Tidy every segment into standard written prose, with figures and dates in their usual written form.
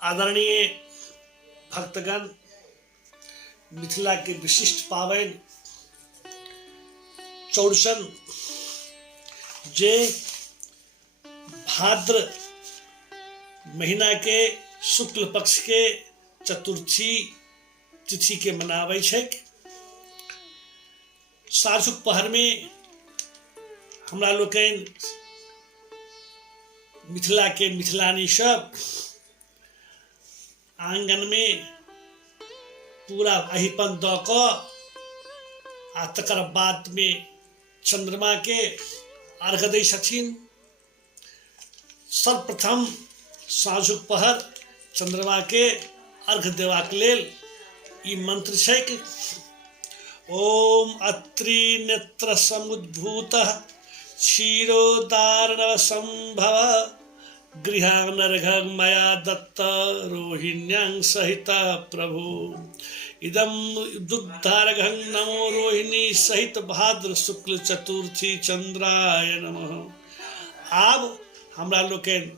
आदरणीय भक्तगण, मिथिला के विशिष्ट पावन चौड़चन जे भाद्र महीना के शुक्ल पक्ष के चतुर्थी तिथि के मनावे छक। साँझुक पहर में हमरा लोकन मिथिला के मिथिलानी सब आंगन में पूरा अहिपन द क आ तकर बाद में चंद्रमा के अर्घ दै छथिन। सर्वप्रथम साँझुक पहर चंद्रमा के अर्घ देवाक लेल ई मंत्र छैक। ओम अत्रि नेत्र समुद्भूतः क्षीरोदार्णव संभव गृहानर्घ मया दत्त रोहिण्यां सहित प्रभु इदम दुग्धार्घं नमो रोहिणी सहित भाद्र शुक्ल चतुर्थी चंद्राय नमः। आब हमरा लोकन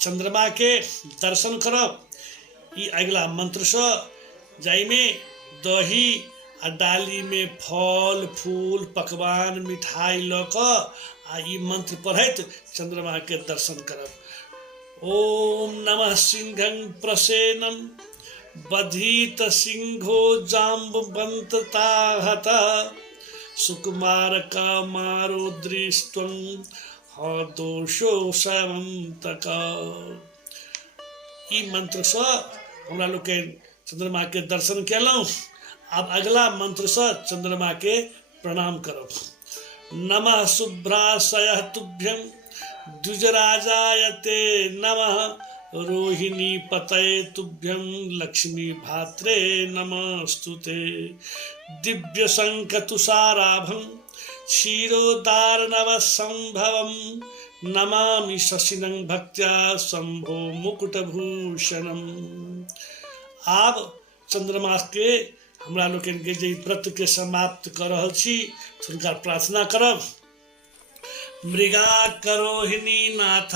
चंद्रमा के दर्शन करब। ई अगला मंत्र से जाइमे दही आ डाली में फल फूल पकवान मिठाई लक आ ई मंत्र पढ़ैत चंद्रमा के दर्शन करब। ओम नमः सिंहं प्रसेनम बधीत सिंहो जाम्बवंतताहत सुकुमार का मारो दृष्टं दोषो सवंतक। ई मंत्र से हमरा लोग के चंद्रमा के दर्शन केलौं। अब अगला मंत्र से चंद्रमा के प्रणाम करब। नमः शुभ्राशय तुभ्यं द्विजराजायते नमः रोहिणी पतये तुभ्यं लक्ष्मी भात्रे नमस्तुते दिव्य शंख तुषाराभं क्षीरोदार्णव संभवं नमामि शशिनं भक्त्या शंभो मुकुटभूषणम। आब चंद्रमा के हमरा लोकन के जे व्रत के समाप्त कर रहल छी हुनका प्रार्थना करब। मृगा करोहिणी नाथ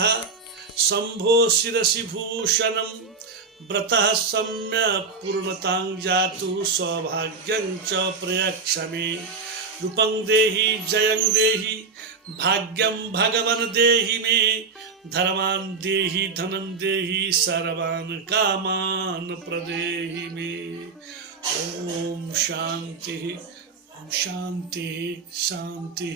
शंभो शिरसि भूषणम व्रतः सम्य पूर्णतां जातु सौभाग्यं च प्रयक्षमे रूपं देहि जयं देहि भाग्यं भगवन् देहि मे धर्मान् देहि धनं देहि सर्वान् कामान् प्रदेहि मे। ओम शांति शांति शांति।